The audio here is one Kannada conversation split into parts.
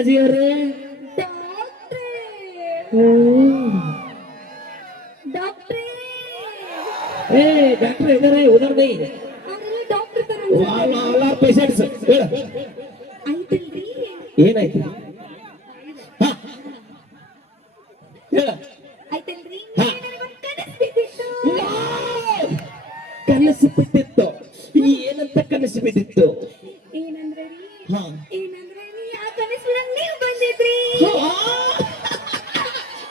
ರಾಜಿಯವರೇ? ಡಾಕ್ಟ್ರೇ ಏ ಡಾಕ್ಟರ್ ಇದಾರೆ ಉದಾಹರಣೆ ಡಾಕ್ಟರ್ ತರ ಪೇಷಂಟ್ಸ್ ಐತಲ್ರಿ ಏನಾಯ್ತು ಹೇಳ ಐತಲ್ರಿ ಹಾ. ಕನಸು ಕನಸು ಬಿದ್ದಿತ್ತು ಬಿಟ್ಟಿತ್ತು ಏನಂತ ಕನಸು ಬಿಟ್ಟಿತ್ತು ಏನಂದ್ರೆ ರೀ ಹಾ. ಏನಂದ್ರೆ ರೀ ಆ ಕನಸಿನಾಗ ನೀವು ಬಂದಿದ್ರಿ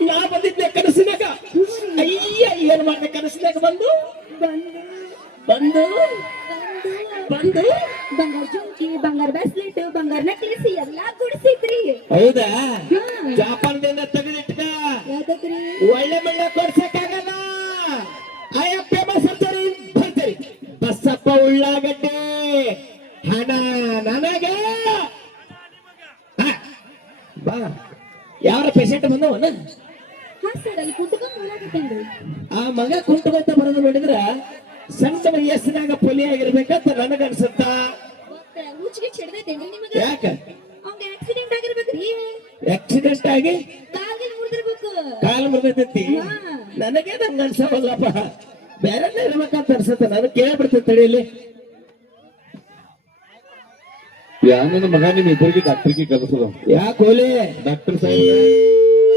ನಾ ಬಂದಿದ್ದೆ ಕನಸಿನಾಗ ಅಯ್ಯ ಏನ್ ಮಾಡ್ದೆ ಕನಸಿನಾಗ ಬಂದು ಬಂದು ಬಂದು ಬಂದು ಬಂಗಾರ ಜುಂಕಿ ಬಂಗಾರ ಬ್ಯಾಸ್ಲೆಟ್ ಬಂಗಾರ ನೆಕ್ಲೆಸ್ ಎಲ್ಲಾ ಕೊಡ್ಸಿದ್ರಿ ಹೌದಾ ಹಾ. ಜಾಪಾನದಿಂದ ತೆಗೆದಿಟ್ಟ ಯಾವ್ದಕ್ರಿ ಒಳ್ಳೆ ಮಳ್ಳೆ ಕೊಡ್ಸಕ್ಕಾಗಲ್ಲ ಅಯ್ಯಪ್ಪ ಬರ್ತಾರೆ ಬರ್ತಾರೆ ಬಸ್ಸಪ್ಪ ಉಳ್ಳಾಗಡ್ಡೆ ಹಣ ನನಗೆ ಹಾ. ಬಾ ಯಾರ ಪೇಷಂಟ್ ಬಂದವನ ಹಾ ಸರ್ ಅಲ್ಲಿ ಕುಟ್ಕೊಂಡ್ ಹೋರಾಕತ್ತೇನ್ರಿ ಆ ಮಗ ಕುಂಟುಕೊಂತ ಬರೋದು ನೋಡಿದ್ರ ಸಣ್ಣ ವಯಸ್ಸಿನಾಗ ಪೊಲಿ ಆಗಿರ್ಬೇಕಂತ ನನಗನ್ಸುತ್ತ ಹುಚ್ಚಿಗೆ ಚಿಡ್ದೈತೇನ್ರಿ ನಿಮಗ ಯಾಕ ಅವ್ನ ಆಕ್ಸಿಡೆಂಟ್ ಆಗಿರ್ಬೇಕ್ರಿ ಆಕ್ಸಿಡೆಂಟ್ ಆಗಿ ಕಾಲಿಗೆ ಮುರಿದಿರ್ಬೇಕು ಕಾಲು ಮುರಿದೈತಿ ಹಾ. ನನಗೆ ನಂಗೆ ಅನ್ಸವಲ್ಲಪ್ಪ ಬೇರೆ ಇರ್ಬೇಕಂತ ಅನ್ಸುತ್ತೆ ನನಗೆ ಕೇಳ್ಬಿಡ್ತೇನೆ ತಡಿಯಲ್ಲಿ ನನ್ನ ಮಗ ನಿಮ್ ಇಬ್ಬರಿಗೆ ಡಾಕ್ಟರ್ಗೆ ಕಲಿಸದ ಯಾಕೆ ಹೋಲಿ ಡಾಕ್ಟರ್ ಸಾಹೇಬ್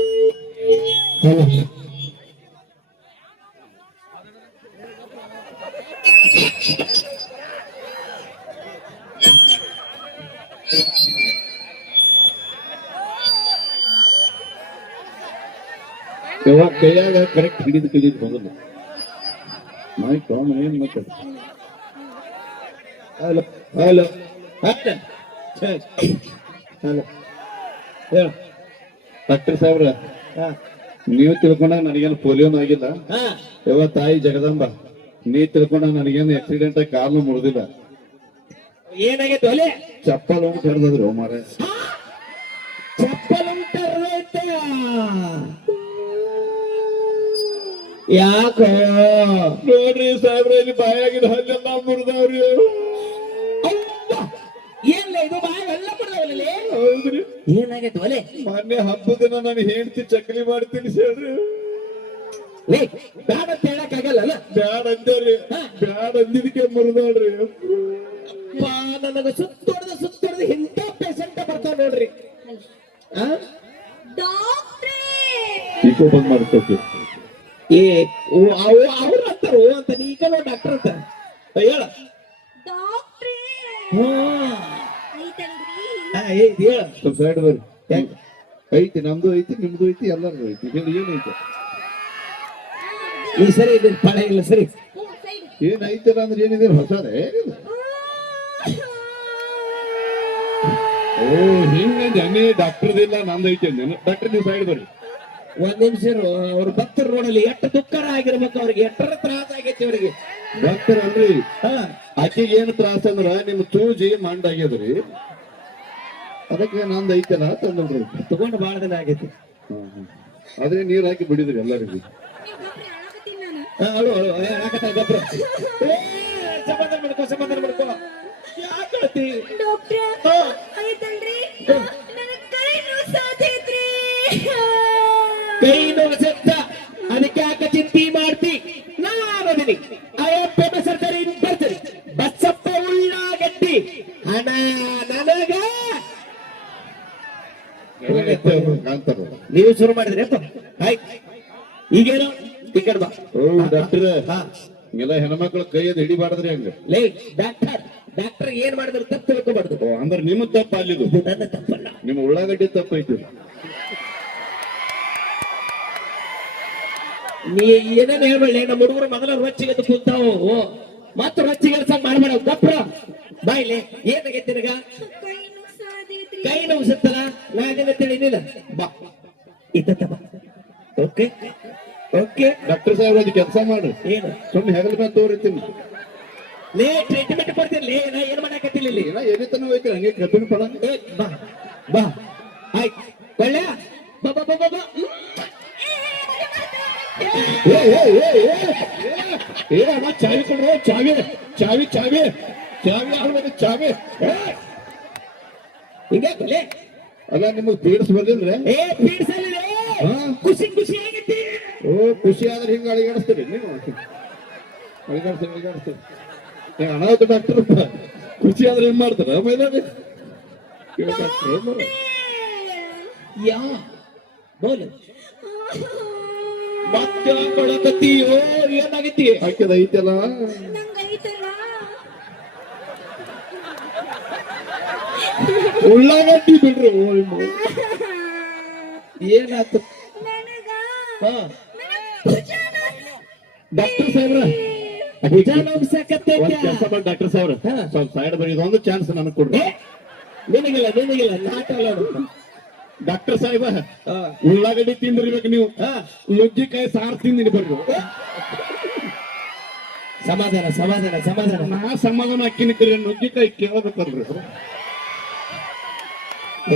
ಕೈಯಾಗ ಕರೆಕ್ಟ್ ಹಿಡಿದು ಕಲಿದ್ ಹೋಗಲ್ಲ ನಾಯಿ ಕಾಮನ್ ಏನ್ ಮತ್ತೆ ಹಲೋ ಹಲೋ ಹಲೋ ಹೇಳ ಡಾಕ್ಟರ್ ಸಾಹೇಬ್ರ ನೀವು ತಿಳ್ಕೊಂಡಾಗ ನನಗೇನು ಪೋಲಿಯೋನು ಆಗಿಲ್ಲ ಹಾ ಯಾವ ತಾಯಿ ಜಗದಂಬ ನೀವ್ ತಿಳ್ಕೊಂಡಾಗ ನನಗೇನು ಆಕ್ಸಿಡೆಂಟ್ ಆಗಿ ಕಾಲು ಮುರಿದಿಲ್ಲ ಏನಾಗೈತೆ ಒಲೆ ಚಪ್ಪಲ್ ಹೋಗಿ ಕರೆದ್ರು ಮಾರ ಚಪ್ಪಲ್ ಉಂಟೈತೆ ಯಾಕೋ ನೋಡ್ರಿ ಸಾಹೇಬ್ರ ಇಲ್ಲಿ ಬಾಯಾಗಿನ ಹಲ್ಲೆಲ್ಲ ಮುರಿದವ್ರಿ ಅವ್ವ! ಏನ್ಲ ಇದು ಬಾಯಿ ಎಲ್ಲ ಬಿಡ್ದವಲ್ಲಿ ಹೌದ್ರಿ ಏನಾಗೈತೆ ಒಲೆ ಮೊನ್ನೆ ಹಬ್ಬದ ದಿನ ನಾನು ಹೆಂಡತಿ ಚಕ್ಲಿ ಮಾಡ್ತೀನಿ ಹೇಳ್ರಿ ಲೇ ಬ್ಯಾಡ ಅಂತ ಹೇಳಕ್ಕಾಗಲ್ಲ ಬ್ಯಾಡ ಅಂದೇವ್ರಿ ಬ್ಯಾಡ ಅಂದಿದ್ದಕ್ಕೆ ಮುರಿದವ್ರಿ ನನಗ ಸುತ್ತೊಡ್ದು ಇಂಥ ಪೇಷಂಟ್ ಬರ್ತಾವ ನೋಡ್ರಿ ಆ? ಡಾಕ್ಟ್ರೇ ಈಕೋ ಬಂದ್ ಮಾಡ್ಕೊತಿ ಏ ಅವ್ರು ಅಂತಾರ ಓ ಅಂತ ನೀ ಕೆಲವು ಡಾಕ್ಟರ್ ಅಂತ ಹೇಳ ಡಾಕ್ಟ್ರೇ ಐತಲ್ರಿ ಹೇಳ ಸ್ವಲ್ಪ ಸೈಡ್ ಬರ್ರಿ ಐತಿ ನಮ್ದು ಐತಿ ನಿಮ್ದು ಐತಿ ಎಲ್ಲಾರ್ದು ಐತಿ ಹೇಳಿ ಏನೈತಿ ಈ ಸರಿ ಇದು ಪಳ ಇಲ್ಲ ಸರಿ ಸೈಡ್ ಏನ್ ಐತಲ್ಲ ಅಂದ್ರೆ ಏನಿದೆ ಹೊಸದೇ ಏನಿದೆ ಓ ಹಿಂಗಂದ ಅನ್ನೇ ಡಾಕ್ಟರ್ದಿಲ್ಲ ನಂದು ಐತಿ ಅಂದೇನು ಡಾಕ್ಟರ್ ನೀವು ಸೈಡ್ ಬರ್ರಿ ಒಂದ್ ನಿಮಿಷ ಅವ್ರ ಭಕ್ತರು ನೋಡಲಿ ಎಷ್ಟು ದುಃಖರ ಆಗಿರ್ಬೇಕು ಅವ್ರಿಗೆ ಎಷ್ಟರ ತ್ರಾಸ ಆಗೈತಿ ಅವ್ರಿಗೆ ಡಾಕ್ಟರ್ ಅಲ್ರಿ ಹಾ ಆಕೆಗೆ ಏನು ತ್ರಾಸ ಅಂದ್ರ ನಿಮ್ ತೂಜಿ ಮಂಡಾಗ್ಯದ್ರಿ ಅದಕ್ಕೆ ನಂದು ಐತಲ್ಲ ತಂದ್ರಿ ತಗೊಂಡು ಬಹಳ ದಿನ ಆಗೈತಿ ಆದ್ರೆ ನೀರ್ ಹಾಕಿ ಬಿಡಿದ್ರಿ ಎಲ್ಲರಿಗೂ ನೀವು ಡಾಕ್ಟ್ರೇ ಅಳಕತ್ತೀನಿ ನಾನು ಸಮಾಧಾನ ಮಾಡ್ಕೋ ಯಾಕತಿ ಡಾಕ್ಟ್ರೇ ಐತಲ್ರಿ ನನಗೆ ಕೈ ನೋವು ಸಾತೈತ್ರಿ ಕೈ ನೋವು ಸತ್ತ ಅದಕ್ಕೆ ಯಾಕೆ ಚಿಂತೆ ಮಾಡ್ತಿ ನಾನದೀನಿ ಅಯ್ಯಪ್ಪ ಸರ್ಕಾರಿ ಬರ್ತೀರಿ ಬಸ್ಸಪ್ಪ ಉಳ್ಳಾಗಡ್ಡಿ ಹಣ ನನಗ ಕಾಂತಾರ ನೀವು ಶುರು ಮಾಡಿದ್ರಿ ಅಪ್ಪ ಆಯ್ತು ಈಗೇನು ಈ ಕಡೆ ಬಾ ಓ ಡಾಕ್ಟರ್ ಹಾ ಎಲ್ಲ ಹೆಣ್ಮಕ್ಳು ಕೈಯದ್ ಹಿಡಿಬಾರ್ದ್ರಿ ಹಂಗ ಲೇ ಡಾಕ್ಟರ್ ಏನ್ ಮಾಡಿದ್ರು ತಪ್ಪು ತಿಳ್ಕೊಬಾರ್ದು ಓ, ಅಂದ್ರ ನಿಮ್ಮ ತಪ್ಪ ಅಲ್ಲಿದು ಇದು ನನ್ನ ತಪ್ಪಲ್ಲ ನಿಮ್ಮ ಉಳ್ಳಾಗಡ್ಡಿ ತಪ್ಪ ಐತಿ ನೀ ಏನೇನು ಹೇಳ್ಬೇಡಿ ನಮ್ಮ ಹುಡುಗರು ಮೊದಲ ರೊಚ್ಚಿಗೆ ಕೂತಾವು ಮತ್ತೆ ರೊಚ್ಚಿಗೆ ಮಾಡ್ಬೇಡ ತಪ್ಪರ ಬಾಯ್ಲೆ ಏನಾಗೈತಿ ನಿನಗ ಕೈ ನೋವು ಸಾತೈತ್ರಿ ಕೈ ನೋವು ಸತ್ತಲ್ಲ ನಾ ಅದನ್ನ ತಿಳಿಲಿಲ್ಲ ಬಾ ಇತ್ತ ಬಾ ಓಕೆ ಓಕೆ ಡಾಕ್ಟರ್ ಸಾಹೇಬ್ರ ಅದು ಕೆಲಸ ಮಾಡು ಏನು ಸುಮ್ಮನೆ ಹೆಗಲ ಮೇಲೆ ತೋರಿತೀನಿ ಲೇ ಟ್ರೀಟ್ಮೆಂಟ್ ಕೊಡ್ತೀನಿ ಲೇ ನಾ ಏನ್ ಮಾಡಾಕತ್ತಿಲ್ಲ ಇಲ್ಲಿ ಏನ ಎಲ್ಲಿತನ ಹೋಯ್ತು ಹಂಗೆ ಕಬ್ಬಿನ ಪಡ ಏ ಬಾ ಬಾ ಆಯ್ತು ಒಳ್ಳೆ ಬಾ ಬಾ ಬಾ ಬಾ ಬಾ ಅಣ್ಣ ಚಾವಿ ಕೊಡ್ರು ಚಾವಿ ಚಾವಿ ಚಾವಿ ಚಾವಿ ಆಗ್ಬೇಕು ಚಾವಿ ಹಿಂಗೆ ಲೇ ಅಲ್ಲ ನಿಮಗ್ ಪೀಡ್ಸ್ ಬರ್ಲಿಲ್ರಿ ಏ ಪೀಡ್ಸಲ್ಲ ಹಾ? ಖುಷಿ ಖುಷಿ ಆಗೈತಿ. ಓ ಖುಷಿ ಆದ್ರೆ ಹಿಂಗ ಅಳಿಗಾಡಿಸ್ತೀರಿ ನೀವು ಅಳಿಗಾಡಿಸ್ತೀರಿ ಅನಾಹುತ ಡಾಕ್ಟರ್ ಖುಷಿ ಆದ್ರೆ ಏನ್ ಮಾಡ್ತಾರ ಮೈದಾಗ ಯಾ ಬೋಲ್ ಮತ್ತೆ ಕೊಡಕತ್ತೀಯೋ ಏನಾಗೈತಿ? ಹಾಕಿದ ಐತಲ್ಲ ನಂಗೈತಲ್ಲ ಉಳ್ಳಾಗಡ್ಡಿ ಬಿಡ್ರಿ ಏನಾಯ್ತು? ನನಗ ಹಾ ಡಾಕ್ಟರ್ ಸಾಹೇಬ್ರ ಭುಜ ನೋವ್ಸಕತ್ತೈತೆ. ಒಂದ್ ಕೆಲಸ ಮಾಡಿ ಡಾಕ್ಟರ್ ಸಾಹೇಬ್ರ ಹಾ. ಸ್ವಲ್ಪ ಸೈಡ್ ಬರೀ ಇದೊಂದು ಚಾನ್ಸ್ ನನಗೆ ಕೊಡ್ರಿ ಏ, ನಿನಗಿಲ್ಲ ನಾಟ ಅಲ್ಲ ಅದು. ಡಾಕ್ಟರ್ ಸಾಹೇಬ ಹಾ. ಉಳ್ಳಾಗಡ್ಡಿ ತಿಂದಿರ್ಬೇಕು ನೀವು ಹಾ. ನುಗ್ಗಿಕಾಯಿ ಸಾರು ತಿಂದಿನಿ ಬರ್ರಿ ಸಮಾಧಾನ ನಾ ಸಮಾಧಾನ ಅಕ್ಕಿನ ಕರಿ ನುಗ್ಗಿಕಾಯಿ ಕೇಳಬೇಕಲ್ರಿ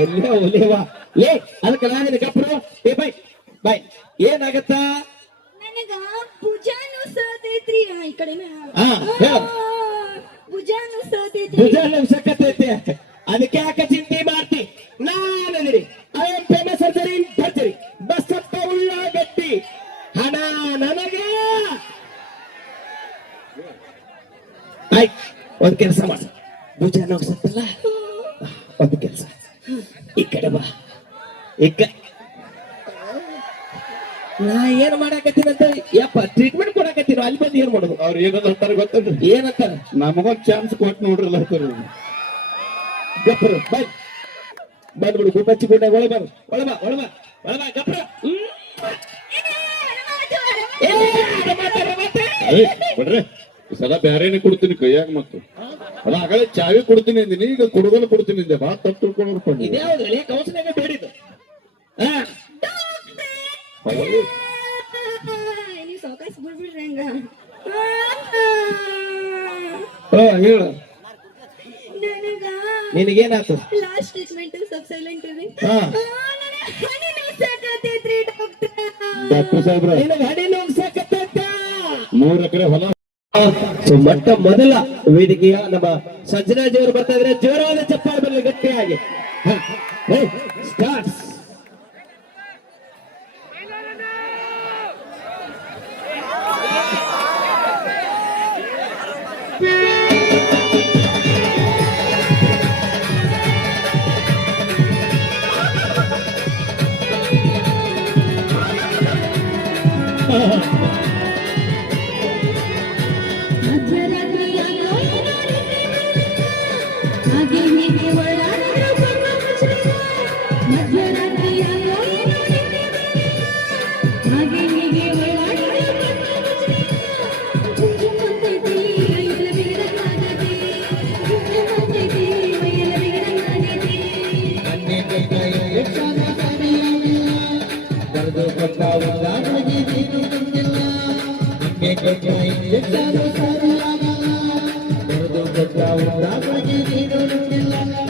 ಎಲ್ಲೇ ಒಲೇವಾ ಲೇ ಅದಕ್ಕೆ ನಾನು ಗಪ್ರು ಏ ಬಾಯ್ ಏನಾಗತ್ತ? ನನಗ ಭುಜಾನು ಸೋತೈತ್ರಿ ಈ ಕಡೆನ ಹಾ, ಹೇಳು. ಭುಜಾನು ಸೋತೈತ್ರಿ ಭುಜ ನೋವ್ಸಕತ್ತೈತೆ. ಅದಕ್ಕೆ ಯಾಕೆ ಚಿಂತೆ ಮಾಡ್ತಿ? ನಾನದಿರಿ ಐ ಆಮ್ ಫೇಮಸ್ ಸರ್ಜರಿ ಭರ್ಜರಿ ಬಸಪ್ಪ ಉಳ್ಳಾಗಡ್ಡಿ ಹಣ ನನಗೆ. ಆಯ್ತು ಒಂದ್ ಕೆಲಸ ಮಾಡ, ಭುಜ ನೋವ್ಸತ್ತಲ್ಲ ಒಂದು ಕೆಲಸ, ಈ ಕಡೆ ಬಾ. ನಾ ಏನ್ ಮಾಡಾಕತ್ತೀನಂತ ಯಪ್ಪ ಟ್ರೀಟ್ಮೆಂಟ್ ಕೊಡಾಕತ್ತೀನ, ಅಲ್ಲಿ ಬಂದು ಏನ್ ಮಾಡೋದು? ಅವ್ರು ಏನಂತ ಅಂತಾರ ಗೊತ್ತಲ್ರಿ ಏನಂತಾರ? ನಮಗೊಂದ್ ಚಾನ್ಸ್ ಕೊಟ್ಟು ನೋಡ್ರಲ್ಲ ಅಂತಾರ ಗಪ್ರು ಬಾಯ್ ಬಂದ್ಬಿಡು ಗುಬ್ಬಚ್ಚಿ ಗುಡ್ಡ ಒಳ ಗಪ್ರ. ಬಿಡ್ರಿ ಈ ಸಲ ಬ್ಯಾರೇನೆ ಕೊಡ್ತೀನಿ ಕೈಯಾಗ ಮತ್ತು ಅಲ್ಲ ಆಗಲೇ ಚಾವಿ ಕೊಡ್ತೀನಿ ಅಂದಿನಿ, ಈಗ ಕುಡುಗಲು ಕೊಡ್ತೀನಿ ಅಂದೆ. ಬಾ ತಪ್ಪು ತಿಳ್ಕೊಂಡ್ರಪ್ಪ ನೀವು. ಇದ್ಯಾವ್ದು ಕೌನ್ಸಿಲಿಂಗ್ ಬೇಡಿದ್ದು? ನೀವು ಸಾವಕಾಶ ಬಿಡ್ಬಿಡ್ರಿ ಹಂಗ ಹೇಳು ನನಗ ನಿನಗೇನಾಯ್ತು? ಲಾಸ್ಟ್ ಟ್ರೀಟ್ಮೆಂಟ್ ಸಬ್ ಸೈಲೆಂಟ್ ಇದೆ ಹಾ. ಹನಿ ನೋವ್ಸಕತ್ತೈತ್ರಿ ಡಾಕ್ಟರ್. ಡಾಕ್ಟರ್ ಸಾಹೇಬ್ರ ನಿನಗೆ ಹಡಿ ನೋವ್ಸಕತ್ತೈತ? 3 ಎಕರೆ ಹೊಲ ಮೊಟ್ಟ ಮೊದಲ ವೇದಿಕೆಯ ನಮ್ಮ ಸಂಜನಾಜಿಯವರು ಬರ್ತಾ ಇದ್ರೆ ಜೋರಾದ ಚಪ್ಪಾಳೆ ಬರಲಿ ಗಟ್ಟಿಯಾಗಿ. ಸ್ಟಾರ್ಟ್ಸ್.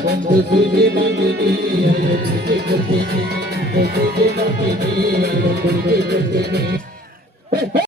ಒಂದು ಸೂಜಿ ಮಾಡಿದ್ದೀನಿ